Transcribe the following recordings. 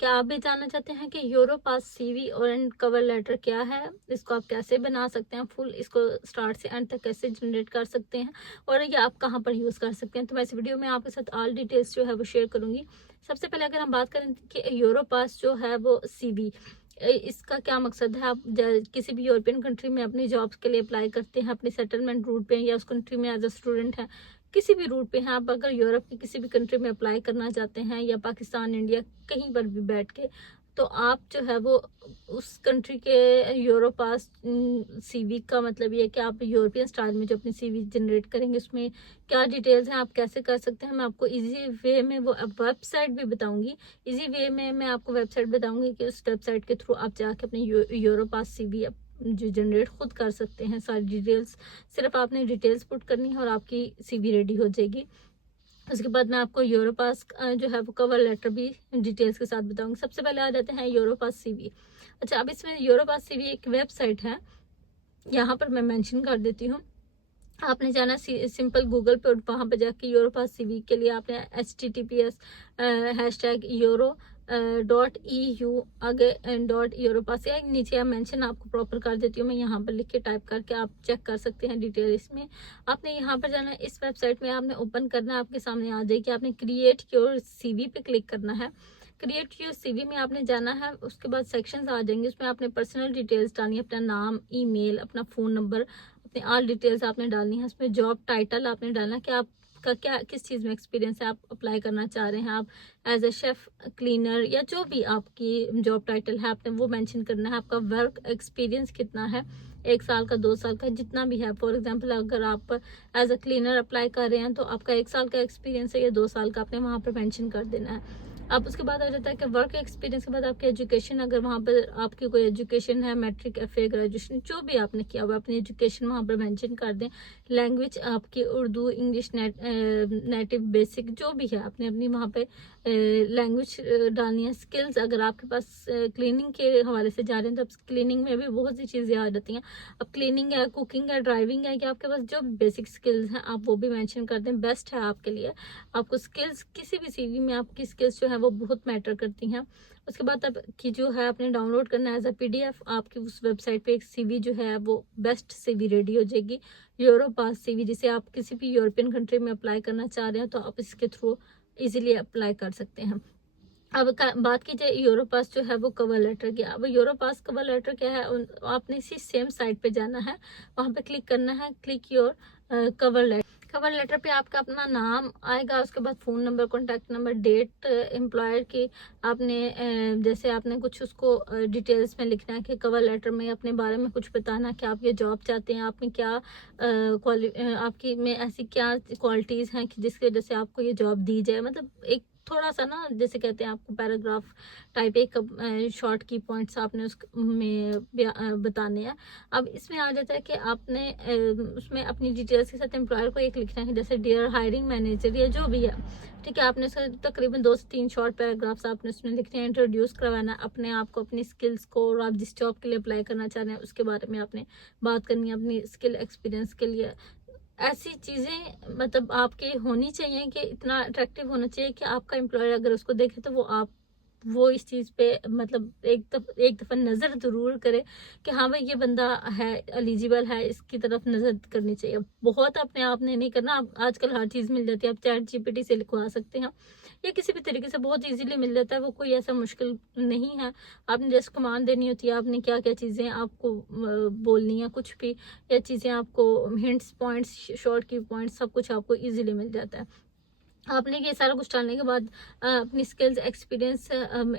क्या आप भी जानना चाहते हैं कि यूरोपास सीवी और एंड कवर लेटर क्या है, इसको आप कैसे बना सकते हैं, फुल इसको स्टार्ट से एंड तक कैसे जनरेट कर सकते हैं और ये आप कहां पर यूज़ कर सकते हैं। तो मैं इस वीडियो में आपके साथ ऑल डिटेल्स जो है वो शेयर करूंगी। सबसे पहले अगर हम बात करें कि यूरोपास जो है वो सीवी, इसका क्या मकसद है। आप किसी भी यूरोपियन कंट्री में अपनी जॉब्स के लिए अप्लाई करते हैं, अपने सेटलमेंट रूट पे या उस कंट्री में एज अ स्टूडेंट है, किसी भी रूट पे हैं आप, अगर यूरोप की किसी भी कंट्री में अप्लाई करना चाहते हैं या पाकिस्तान, इंडिया, कहीं पर भी बैठ के, तो आप जो है वो उस कंट्री के यूरोपास सीवी का मतलब ये है कि आप यूरोपियन स्टाइल में जो अपनी सीवी जनरेट करेंगे उसमें क्या डिटेल्स हैं, आप कैसे कर सकते हैं। मैं आपको इजी वे में वो वेबसाइट भी बताऊंगी। इजी वे में मैं आपको वेबसाइट बताऊंगी कि उस वेबसाइट के थ्रू आप जाके अपनी यूरोपास सीवी जो जनरेट खुद कर सकते हैं। सारी डिटेल्स सिर्फ आपने डिटेल्स पुट करनी है और आपकी सीवी रेडी हो जाएगी। उसके बाद मैं आपको यूरोपास जो है वो कवर लेटर भी डिटेल्स के साथ बताऊंगी। सबसे पहले आ जाते हैं यूरोपास सीवी। अच्छा, अब इसमें यूरोपास सीवी एक वेबसाइट है, यहाँ पर मैं मेंशन कर देती हूँ। आपने जाना सिंपल गूगल पे और वहाँ पे जाके यूरोपास सीवी के लिए आपने https#euro .eu आगे .europass या नीचे मेंशन आपको प्रॉपर कर देती हूँ मैं, यहाँ पर लिख के टाइप करके आप चेक कर सकते हैं डिटेल। इसमें आपने यहाँ पर जाना है, इस वेबसाइट में आपने ओपन करना है, आपके सामने आ जाएगी। आपने क्रिएट योर सीवी पे क्लिक करना है। क्रिएट योर सीवी में आपने जाना है, उसके बाद सेक्शंस आ जाएंगे, उसमें आपने पर्सनल डिटेल्स डालनी है, अपना नाम, ईमेल, अपना फ़ोन नंबर, अपनी ऑल डिटेल्स आपने डालनी है। उसमें जॉब टाइटल आपने डालना है कि आपका क्या किस चीज़ में एक्सपीरियंस है, आप अप्लाई करना चाह रहे हैं, आप एज अ शेफ, क्लीनर या जो भी आपकी जॉब टाइटल है आपने वो मेंशन करना है। आपका वर्क एक्सपीरियंस कितना है, 1 साल का, 2 साल का, जितना भी है। फॉर एग्जांपल अगर आप एज अ क्लीनर अप्लाई कर रहे हैं तो आपका 1 साल का एक्सपीरियंस है या 2 साल का, आपने वहाँ पर मेंशन कर देना है। अब उसके बाद आ जाता है कि वर्क एक्सपीरियंस के बाद आपकी एजुकेशन, अगर वहाँ पर आपकी कोई एजुकेशन है, मैट्रिक, एफए, ग्रेजुएशन, जो भी आपने किया हुआ अपनी एजुकेशन वहाँ पर मेंशन कर दें। लैंग्वेज आपकी उर्दू, इंग्लिश, नेटिव, बेसिक, जो भी है आपने अपनी वहाँ पे लैंग्वेज डालनी है। स्किल्स, अगर आपके पास क्लीनिंग के हवाले से जा रहे हैं तो अब क्लीनिंग में भी बहुत सी चीज़ें आ जाती हैं। अब क्लीनिंग है, कुकिंग है, ड्राइविंग है, कि आपके पास जो बेसिक स्किल्स हैं आप वो भी मेंशन कर दें, बेस्ट है आपके लिए। आपको स्किल्स किसी भी सीवी में आपकी स्किल्स जो है वो बहुत मैटर करती हैं। उसके बाद आपकी जो है आपने डाउनलोड करना है एज अ पीडीएफ। आपकी उस वेबसाइट पे एक सीवी जो है वो बेस्ट सीवी रेडी हो जाएगी, यूरोपास सीवी, जिसे आप किसी भी यूरोपियन कंट्री में अप्लाई करना चाह रहे हैं तो आप इसके थ्रू इजीली अप्लाई कर सकते हैं। अब बात की जाए यूरोपास जो है वो कवर लेटर की। अब यूरोपास कवर लेटर क्या है, आपने इसी सेम साइट पे जाना है, वहाँ पे क्लिक करना है, click your cover letter. Cover letter पे आपका अपना नाम आएगा, उसके बाद phone number, contact number, date employer की आपने जैसे आपने कुछ उसको डिटेल्स में लिखना है कि कवर लेटर में अपने बारे में कुछ बताना है कि आप ये जॉब चाहते हैं, आप में क्या आपकी में ऐसी क्या क्वालिटीज़ हैं कि जिसकी वजह से आपको ये जॉब दी जाए। मतलब एक थोड़ा सा ना, जैसे कहते हैं आपको पैराग्राफ टाइप एक शॉर्ट की पॉइंट्स आपने उस में बताने हैं। अब इसमें आ जाता है कि आपने उसमें अपनी डिटेल्स के साथ एम्प्लॉयर को एक लिखना है, जैसे डियर हायरिंग मैनेजर या जो भी है, ठीक है। आपने उसका तकरीबन 2 से 3 शॉर्ट पैराग्राफ्स आपने उसमें लिखने हैं। इंट्रोड्यूस करवाना अपने आप को, अपनी स्किल्स को, और आप जिस जॉब के लिए अप्लाई करना चाह रहे हैं उसके बारे में आपने बात करनी है, अपनी स्किल एक्सपीरियंस के लिए। ऐसी चीज़ें मतलब आपके होनी चाहिए कि इतना अट्रैक्टिव होना चाहिए कि आपका एम्प्लॉयर अगर उसको देखे तो वो इस चीज़ पे मतलब एक दफ़ा नज़र ज़रूर करे कि हाँ भाई ये बंदा है, एलिजिबल है, इसकी तरफ नज़र करनी चाहिए। बहुत अपने आप ने नहीं करना, आप आजकल हर चीज़ मिल जाती है, आप चैट जीपीटी से लिखवा सकते हैं या किसी भी तरीके से बहुत इजीली मिल जाता है, वो कोई ऐसा मुश्किल नहीं है। आपने जस्ट कमांड देनी होती है, आपने क्या क्या चीज़ें आपको बोलनी है, कुछ भी या चीज़ें आपको हिंट्स, पॉइंट्स, शॉर्ट की पॉइंट्स, सब कुछ आपको इजीली मिल जाता है। आपने ये सारा कुछ डालने के बाद अपनी स्किल्स, एक्सपीरियंस,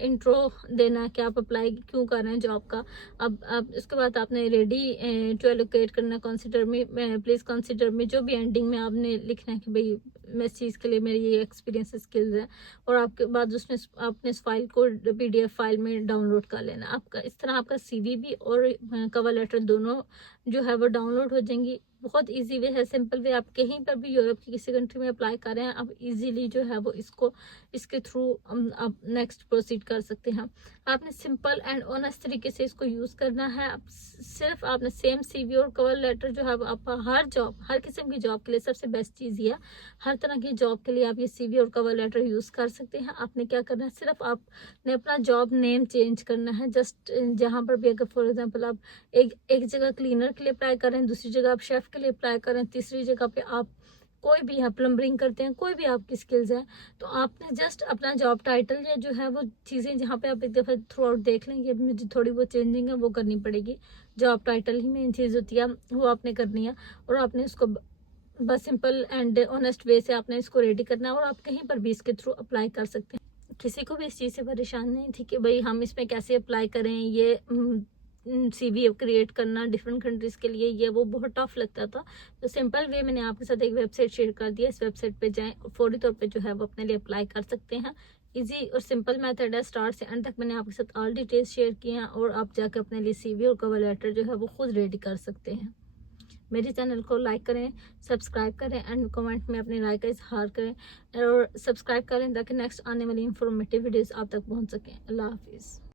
इंट्रो देना कि आप अप्लाई क्यों कर रहे हैं जॉब का। अब उसके बाद आपने रेडी टू एलोकेट करना, कंसिडर में, प्लीज़ कंसिडर में, जो भी एंडिंग में आपने लिखना है कि भाई मैं इस चीज़ के लिए मेरी ये एक्सपीरियंस, स्किल्स है। और आपके बाद उसमें आपने इस फाइल को पीडीएफ फाइल में डाउनलोड कर लेना। आपका इस तरह आपका सीवी भी और कवर लेटर दोनों जो है वो डाउनलोड हो जाएंगी। बहुत इजी वे है, सिंपल वे। आप कहीं पर भी यूरोप की किसी कंट्री में अप्लाई कर रहे हैं, आप इजीली जो है वो इसके थ्रू आप नेक्स्ट प्रोसीड कर सकते हैं। आपने सिंपल एंड ऑनेस्ट तरीके से इसको यूज़ करना है। आप सिर्फ आपने सेम सीवी और कवर लेटर जो है आप हर किस्म की जॉब के लिए सबसे बेस्ट चीज़ ये है, हर तरह की जॉब के लिए आप ये सीवी और कवर लेटर यूज़ कर सकते हैं। आपने क्या करना है, सिर्फ आपने अपना जॉब नेम चेंज करना है। जस्ट जहाँ पर भी अगर फॉर एग्जांपल आप एक जगह क्लीनर के लिए अप्लाई करें, दूसरी जगह आप शेफ के लिए अप्लाई करें, तीसरी जगह पे आप कोई भी है प्लम्बरिंग करते हैं, कोई भी आपकी स्किल्स है, तो आपने जस्ट अपना जॉब टाइटल या जो है वो चीज़ें जहाँ पे आप एक दफ़ा थ्रू आउट देख लें कि मुझे थोड़ी बहुत चेंजिंग है वो करनी पड़ेगी। जॉब टाइटल ही मेन चीज़ होती है, वो आपने करनी है और आपने उसको बस सिंपल एंड ऑनेस्ट वे से आपने इसको रेडी करना है और आप कहीं पर भी इसके थ्रू अप्लाई कर सकते हैं। किसी को भी इस चीज़ से परेशान नहीं थी कि भाई हम इसमें कैसे अप्लाई करें, ये सीवी क्रिएट करना डिफरेंट कंट्रीज़ के लिए, ये वो बहुत टफ लगता था। तो सिंपल वे मैंने आपके साथ एक वेबसाइट शेयर कर दिया, इस वेबसाइट पे जाएं और फौरी तौर पे जो है वो अपने लिए अप्लाई कर सकते हैं। इजी और सिंपल मेथड है, स्टार्ट से एंड तक मैंने आपके साथ ऑल डिटेल्स शेयर की हैं और आप जाकर अपने लिए सीवी और कवर लेटर जो है वो खुद रेडी कर सकते हैं। मेरे चैनल को लाइक करें, सब्सक्राइब करें एंड कमेंट में अपनी राय का इजहार करें और सब्सक्राइब करें ताकि नेक्स्ट आने वाली इंफॉर्मेटिव वीडियोस आप तक पहुंच सकें। अल्लाह हाफिज़।